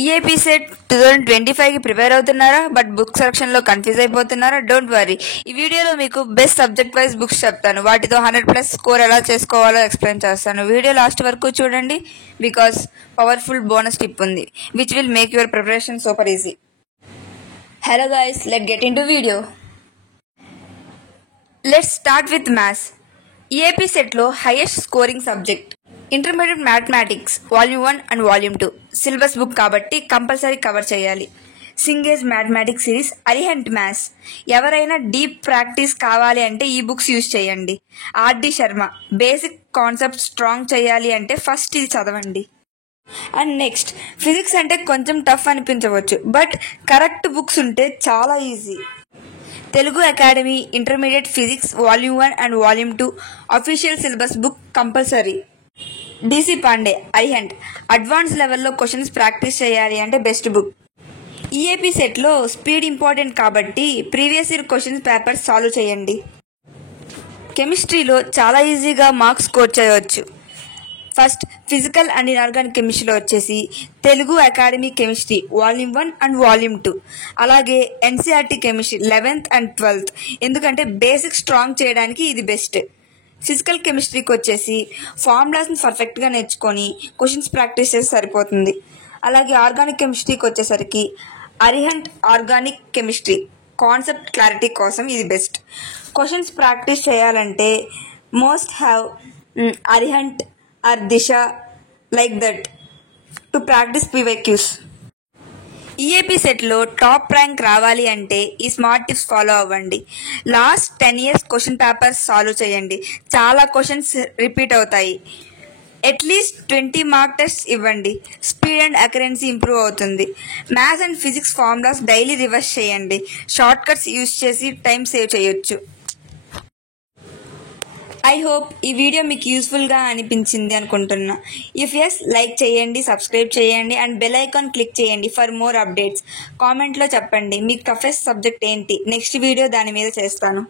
EAP CET 2025కి prepare అవుతున్నారా? But book సెలక్షన్లో కన్ఫ్యూజ్ అయిపోతున్నారా? డోంట్ వరీ, ఈ వీడియోలో మీకు బెస్ట్ సబ్జెక్ట్ వైజ్ బుక్స్ చెప్తాను. వాటితో 100+ స్కోర్ ఎలా చేసుకోవాలో ఎక్స్ప్లెయిన్ చేస్తాను. వీడియో లాస్ట్ వరకు చూడండి, బికాస్ పవర్ఫుల్ బోనస్ టిప్ ఉంది which will make your preparation super easy. Hello guys, let get into video. Let's start with maths. EAP సెట్లో highest scoring subject intermediate mathematics volume 1 and volume 2 syllabus book కాబట్టి compulsory cover చేయాలి. Cengage mathematics series, Arihant maths. ఎవరైనా deep practice కావాలి అంటే ఈ books use చేయండి. RD Sharma, basic concept strong చేయాలి అంటే ఫస్ట్ ఇది చదవండి. అండ్ నెక్స్ట్, ఫిజిక్స్ అంటే కొంచెం టఫ్ అనిపించవచ్చు, బట్ కరెక్ట్ బుక్స్ ఉంటే చాలా easy. Telugu academy intermediate physics volume 1 and volume 2 official syllabus book compulsory. DC Pandey, Arihant. Advance లెవెల్లో క్వశ్చన్స్ ప్రాక్టీస్ చేయాలి అంటే బెస్ట్ బుక్. ఈఏపీ సెట్లో స్పీడ్ ఇంపార్టెంట్ కాబట్టి previous year questions papers solve చేయండి. కెమిస్ట్రీలో చాలా ఈజీగా మార్క్స్ స్కోర్ చేయవచ్చు. ఫస్ట్, ఫిజికల్ అండ్ ఇనార్గానిక్ కెమిస్ట్రీలో వచ్చేసి Telugu academy chemistry volume 1 and volume 2, అలాగే NCERT chemistry 11th and 12th, ఎందుకంటే బేసిక్ స్ట్రాంగ్ చేయడానికి ఇది బెస్ట్. ఫిజికల్ కెమిస్ట్రీకి వచ్చేసి ఫార్ములాస్ని పర్ఫెక్ట్గా నేర్చుకొని క్వశ్చన్స్ ప్రాక్టీస్ చేస్తే సరిపోతుంది. అలాగే ఆర్గానిక్ కెమిస్ట్రీకి వచ్చేసరికి Arihant organic chemistry concept clarity కోసం ఇది బెస్ట్. క్వశ్చన్స్ ప్రాక్టీస్ చేయాలంటే most have Arihant or Disha like that to practice PYQs. EAP సెట్లో టాప్ ర్యాంక్ రావాలి అంటే ఈ స్మార్ట్ టిప్స్ ఫాలో అవ్వండి. Last 10 years question papers solve చేయండి. చాలా క్వశ్చన్స్ రిపీట్ అవుతాయి. అట్లీస్ట్ 20 మార్క్ టెస్ట్ ఇవ్వండి. స్పీడ్ అండ్ అక్యురసీ ఇంప్రూవ్ అవుతుంది. Maths and physics formulas daily reverse చేయండి. షార్ట్ కట్స్ యూజ్ చేసి టైం సేవ్ చేయొచ్చు. ఐ హోప్ ఈ వీడియో మీకు యూస్ఫుల్గా అనిపించింది అనుకుంటున్నా. ఇఫ్ ఎస్, లైక్ చేయండి, సబ్స్క్రైబ్ చేయండి అండ్ బెల్ ఐకాన్ క్లిక్ చేయండి ఫర్ మోర్ అప్డేట్స్. కామెంట్లో చెప్పండి మీకు టఫెస్ట్ సబ్జెక్ట్ ఏంటి, నెక్స్ట్ వీడియో దాని మీద చేస్తాను.